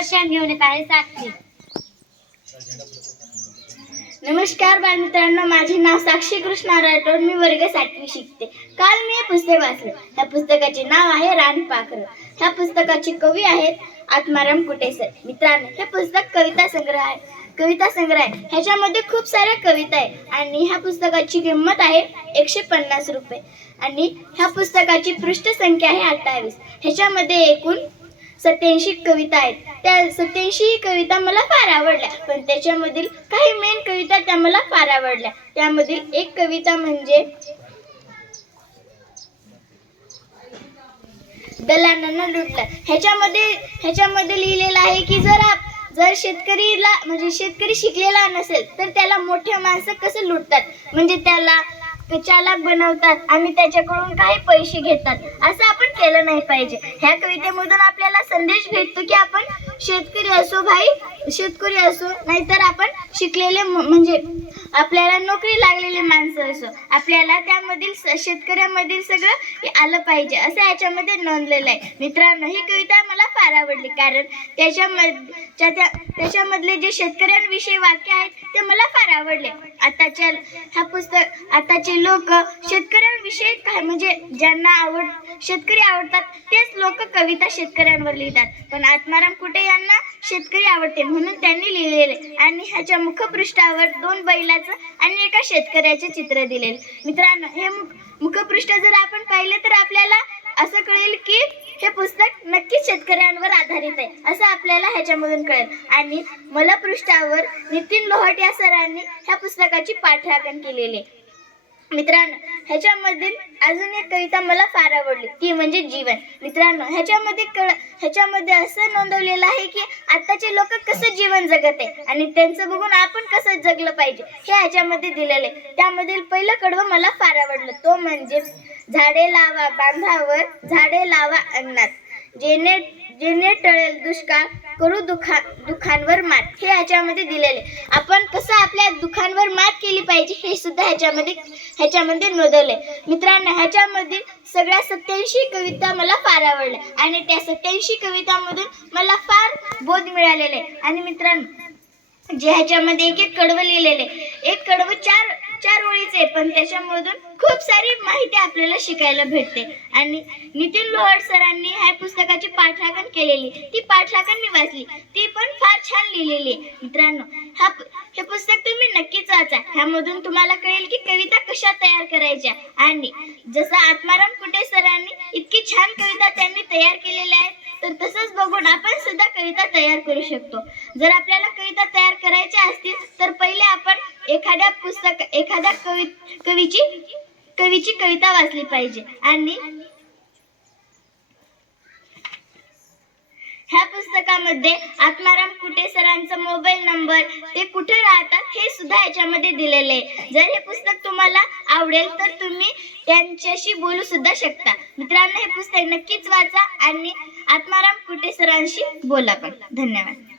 प्रशांत घेऊन येत आहे साक्षी? नमस्कार बालमित्रांनो माझे नाव साक्षी कृष्णा राठोड. मी वर्ग सातवी शिकते. काल मी हे पुस्तक वाचलं. त्या पुस्तकाचे नाव आहे रानपाखरं ह्या पुस्तकाचे कवी आहेत आत्माराम कुटेसर. मित्रांनो हे पुस्तक कविता संग्रह आहे. कविता संग्रह आहे. ह्याच्यामध्ये खूप साऱ्या कविता आहे आणि ह्या पुस्तकाची किंमत आहे एकशे पन्नास रुपये. आणि ह्या पुस्तकाची पृष्ठसंख्या आहे अठ्ठावीस. ह्याच्यामध्ये एकूण सत्याऐंशी कविता आहेत. त्या सत्याऐंशी कविता मला फार आवडल्या. पण त्याच्यामधील काही मेन कविता त्या मला फार आवडल्या. त्यामधील एक कविता म्हणजे दलानांना लुटलं. ह्याच्यामध्ये ह्याच्यामध्ये लिहिलेलं आहे की जर आप जर शेतकरीला म्हणजे शेतकरी शिकलेला नसेल तर त्याला मोठे माणसं कसं लुटतात? म्हणजे त्याला चालक बनवतात आणि त्याच्याकडून काही पैसे घेतात. असं आपण केलं नाही पाहिजे. ह्या कवितेमधून आपल्याला संदेश भेटतो की आपण शेतकरी असो भाई शेतकरी असो नाहीतर आपण शिकलेले म- म्हणजे आपल्याला नोकरी लागलेले माणसं असो आपल्याला त्यामधील स- शेतकऱ्यामधील सगळं हे आलं पाहिजे असं याच्यामध्ये नोंदलेलं आहे. मित्रांनो ही कविता मला फार आवडली कारण त्याच्यामध्ये त्याच्यामधले जे शेतकऱ्यांविषयी वाक्य आहेत ते मला फार आवडले. आताच्या हा पुस्तक आताचे लोक शेतकऱ्यांविषयी काय म्हणजे ज्यांना आवड शेतकरी आवडतात तेच लोक कविता शेतकऱ्यांवर लिहितात. पण आत्माराम कुठे यांना शेतकरी आवडते म्हणून त्यांनी लिहिलेले. आणि ह्याच्या मुखपृष्ठावर दोन बैलाचं आणि एका शेतकऱ्याचे चित्र दिलेले. मित्रांनो हे मुख मुखपृष्ठ जर आपण पाहिले तर आपल्याला असं कळेल की हे पुस्तक नक्कीच शेतकऱ्यांवर आधारित आहे असं आपल्याला ह्याच्यामधून कळेल. आणि मला पृष्ठावर नितीन लोहट या सरांनी ह्या पुस्तकाची पाठराखण केलेली. आहे मित्रांनो ह्याच्यामधील अजून एक कविता मला फार आवडली. ती म्हणजे जीवन. मित्रांनो ह्याच्यामध्ये कळ ह्याच्यामध्ये असं नोंदवलेलं आहे की आत्ताचे लोक कसं जीवन जगत आहे आणि त्यांचं बघून आपण कसं जगलं पाहिजे हे ह्याच्यामध्ये दिलेलं आहे. त्यामधील पहिलं कडवं मला फार आवडलं. तो म्हणजे झाडे लावा बांधावर झाडे लावा अंगणात. जेणे जेणे टळेल दुष्काळ करू दुखा दुखांवर मात. हे ह्याच्यामध्ये दिलेले. आपण कसं आपल्या दुखांवर मात केली पाहिजे हे सुद्धा ह्याच्यामध्ये ह्याच्यामध्ये नोंदवले. मित्रांनो ह्याच्यामध्ये सगळ्या सत्याऐंशी कविता मला फार आवडल्या. आणि त्या सत्याऐंशी कवितामधून मला फार बोध मिळालेले. आहे. आणि मित्रांनो जे ह्याच्यामध्ये एक एक कडवं लिहिलेले. एक कडवं चार चार ओळीचे आहे, पण त्याच्यामधून खूप सारी माहिती आपल्याला शिकायला भेटते. आणि नितीन लोहार सरांनी ह्या पुस्तकाची पाठराखण केलेली. ती पाठराखण मी वाचली. ती पण फार छान लिहिलेली आहे. मित्रांनो हा हे पुस्तक तुम्ही नक्कीच वाचा. ह्यामधून तुम्हाला कळेल की कविता कशा तयार करायच्या. आणि जसं आत्माराम कुटे सरांनी इतकी छान कविता त्यांनी तयार केलेल्या आहेत तर तसंच बघून आपण सुद्धा कविता तयार करू शकतो. जर आपल्याला कविता तयार करायच्या असतील तर पहिले आपण एखाद्या पुस्तक एखाद्या कवी कवीची कवीची कविता वाचली पाहिजे. आणि ह्या पुस्तकामध्ये आत्माराम कुटे सरांचा मोबाईल नंबर ते कुठे राहतात हे सुद्धा याच्यामध्ये दिलेले आहे. जर हे पुस्तक तुम्हाला आवडेल तर तुम्ही त्यांच्याशी बोलू सुद्धा शकता. मित्रांनो हे पुस्तक नक्कीच वाचा आणि आत्माराम कुटे सरांशी बोला पण. धन्यवाद.